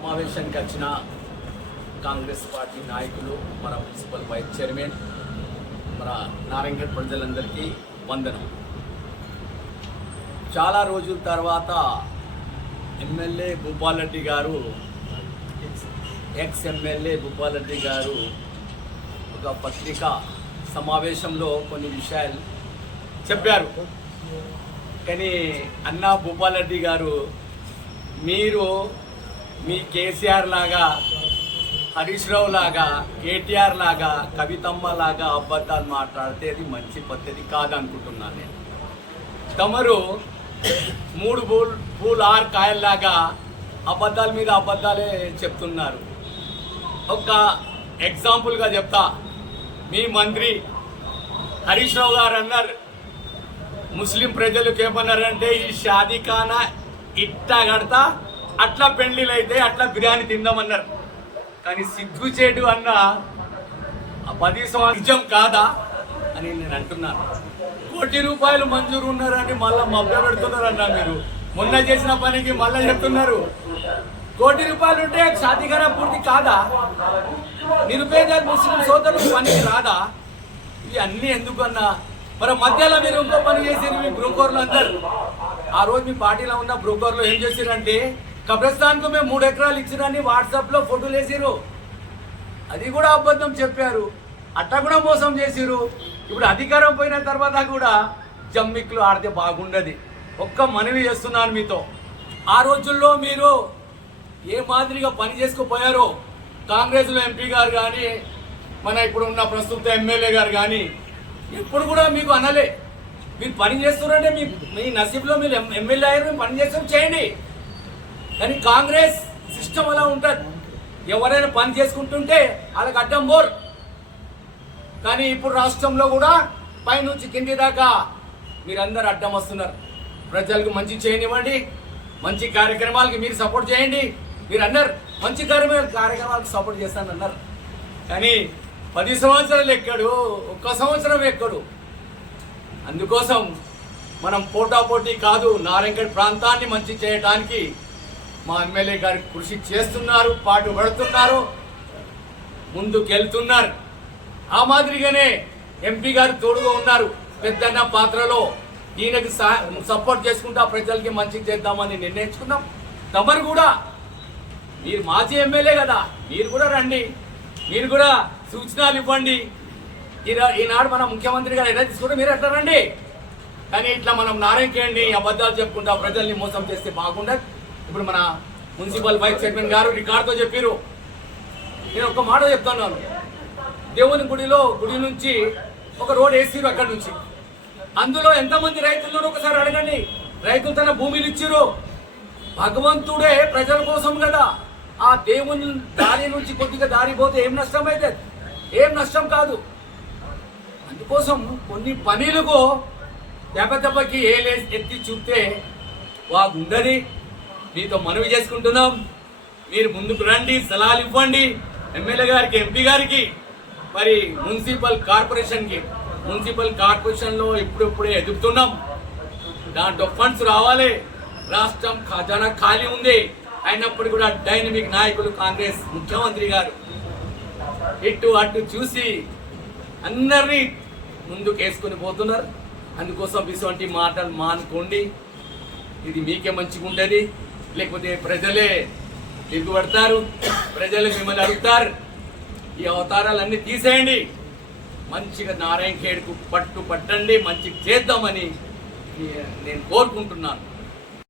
సమావేశానికి వచ్చిన కాంగ్రెస్ పార్టీ నాయకులు మన మున్సిపల్ వైస్ చైర్మన్ మన నారాయణగఢ్ ప్రజలందరికీ వందనం. చాలా రోజుల తర్వాత ఎమ్మెల్యే భూపాలరెడ్డి గారు ఎక్స్ ఎమ్మెల్యే భూపాలరెడ్డి గారు ఒక పత్రిక సమావేశంలో కొన్ని విషయాలు చెప్పారు. కానీ అన్న భూపాలరెడ్డి గారు మీరు మీ కేసీఆర్ లాగా హరీష్ రావు లాగా కేటీఆర్ లాగా కవితమ్మ లాగా అబద్ధాలు మాట్లాడితే అది మంచి పద్ధతి కాదనుకుంటున్నాను నేను. తమరు మూడు పూల్ పూల్ ఆరు కాయల్లాగా అబద్ధాల మీద అబద్ధాలే చెప్తున్నారు. ఒక ఎగ్జాంపుల్గా చెప్తా. మీ మంత్రి హరీష్ రావు గారు అన్నారు ముస్లిం ప్రజలకు ఏమన్నారంటే ఈ షాదీఖానా ఇట్టా కడతా అట్లా పెళ్ళిలు అయితే అట్లా బిర్యానీ తిందామన్నారు. కానీ సిగ్గుచేటు అన్న పది సంవత్సరం కాదా అని నేను అంటున్నాను. కోటి రూపాయలు మంజూరు ఉన్నారని మళ్ళా మభ్య పెడుతున్నారన్న మీరు. మొన్న చేసిన పనికి మళ్ళా చెప్తున్నారు. కోటి రూపాయలు ఉంటే షాదీఖానా పూర్తి కాదా? నిరుపేద ముస్లిం సోదరులు పనికి రాదా? ఇవి అన్నీ ఎందుకు అన్నా మరి మధ్యలో మీరు ఇంకో పని చేసారు మీ బ్రోకర్లు అందరు. ఆ రోజు మీ పార్టీలో ఉన్న బ్రోకర్లు ఏం చేసిరంటే కబ్రస్థాన్కు మేము మూడు ఎకరాలు ఇచ్చిరని వాట్సాప్లో ఫోటోలు వేసిరు అది కూడా అబద్ధం చెప్పారు. అట్ట కూడా మోసం చేసిరు ఇప్పుడు అధికారం పోయిన తర్వాత కూడా జమ్మిక్లు ఆడితే బాగుండదు. ఒక్క మనవి చేస్తున్నాను మీతో. ఆ రోజుల్లో మీరు ఏ మాదిరిగా పని చేసుకుపోయారో కాంగ్రెస్లో ఎంపీ గారు కానీ మన ఇప్పుడు ఉన్న ప్రస్తుత ఎమ్మెల్యే గారు కానీ ఎప్పుడు కూడా మీకు అనలే. మీరు పని చేస్తున్నారంటే మీ మీ నసీబ్లో మీరు ఎం- ఎమ్మెల్యే అయ్యారు మేము పని చేస్తాం చేయండి. కానీ కాంగ్రెస్ సిస్టమ్ అలా ఉంటుంది. ఎవరైనా పని చేసుకుంటుంటే వాళ్ళకి అడ్డం బోర్ కానీ ఇప్పుడు రాష్ట్రంలో కూడా పైనుంచి కింది దాకా మీరందరూ అడ్డం వస్తున్నారు. ప్రజలకు మంచి చేయనివ్వండి. మంచి కార్యక్రమాలకి మీరు సపోర్ట్ చేయండి. మీరు అన్నారు మంచి కార్యక్రమ కార్యక్రమాలకు సపోర్ట్ చేస్తాను అన్నారు కానీ పది సంవత్సరాలు ఎక్కడు ఒక్క సంవత్సరం ఎక్కడు. అందుకోసం మనం పోటాపోటీ కాదు నారాయణగఢ్ ప్రాంతాన్ని మంచి చేయడానికి మా ఎమ్మెల్యే గారు కృషి చేస్తున్నారు పాటు పడుతున్నారు ముందుకెళ్తున్నారు. ఆ మాదిరిగానే ఎంపీ గారు తోడుగా ఉన్నారు. పెద్దన్న పాత్రలో ఈయనకి సపోర్ట్ చేసుకుంటా ప్రజలకి మంచి చేద్దామని నిర్ణయించుకున్నాం. తమరు కూడా మీరు మాజీ ఎమ్మెల్యే కదా మీరు కూడా రండి. మీరు కూడా సూచనలు ఇవ్వండి. ఈనాడు మన ముఖ్యమంత్రి గారు ఎలా తీసుకుంటే మీరు ఎట్లా రండి. కానీ ఇట్లా మనం నారాయణకేయండి అబద్ధాలు చెప్పుకుంటా ప్రజల్ని మోసం చేస్తే బాగుండదు. ఇప్పుడు మన మున్సిపల్ వైస్ చైర్మన్ గారు రికార్డుతో చెప్పారు నేను ఒక మాట చెప్తున్నాను. దేవుని గుడిలో గుడి నుంచి ఒక రోడ్ వేసిరు అక్కడ నుంచి. అందులో ఎంతమంది రైతులను ఒకసారి అడగండి. రైతులు తన భూమిలు ఇచ్చిరు భగవంతుడే ప్రజల కోసం కదా. ఆ దేవుని దారి నుంచి కొద్దిగా దారి పోతే ఏం నష్టం అయితే? ఏం నష్టం కాదు. అందుకోసం కొన్ని పనులకు దెబ్బ దెబ్బకి ఏ ఎత్తి చూస్తే బాగుండని మీతో మనవి చేసుకుంటున్నాం. మీరు ముందుకు రండి సలహాలు ఇవ్వండి. ఎమ్మెల్యే గారికి ఎంపీ గారికి మరి మున్సిపల్ కార్పొరేషన్కి. మున్సిపల్ కార్పొరేషన్లో ఇప్పుడిప్పుడే ఎదుగుతున్నాం. దాంట్లో ఫండ్స్ రావాలి. రాష్ట్రం ఖజానా ఖాళీ ఉంది. అయినప్పుడు కూడా డైనమిక్ నాయకులు కాంగ్రెస్ ముఖ్యమంత్రి గారు. ఇటు అటు చూసి అందరినీ ముందుకు వేసుకొని పోతున్నారు. అందుకోసం ఇటువంటి మాటలు మానుకోండి. ఇది మీకే మంచిగా ఉంటుంది లేకపోతే ప్రజలే తిరుగుబడతారు ప్రజలు మిమ్మల్ని అడుగుతారు. ఈ అవతారాలన్నీ తీసేయండి. మంచిగా నారాయణ ఖేడ్కు పట్టు పట్టండి మంచిగా చేద్దామని నేను కోరుకుంటున్నాను.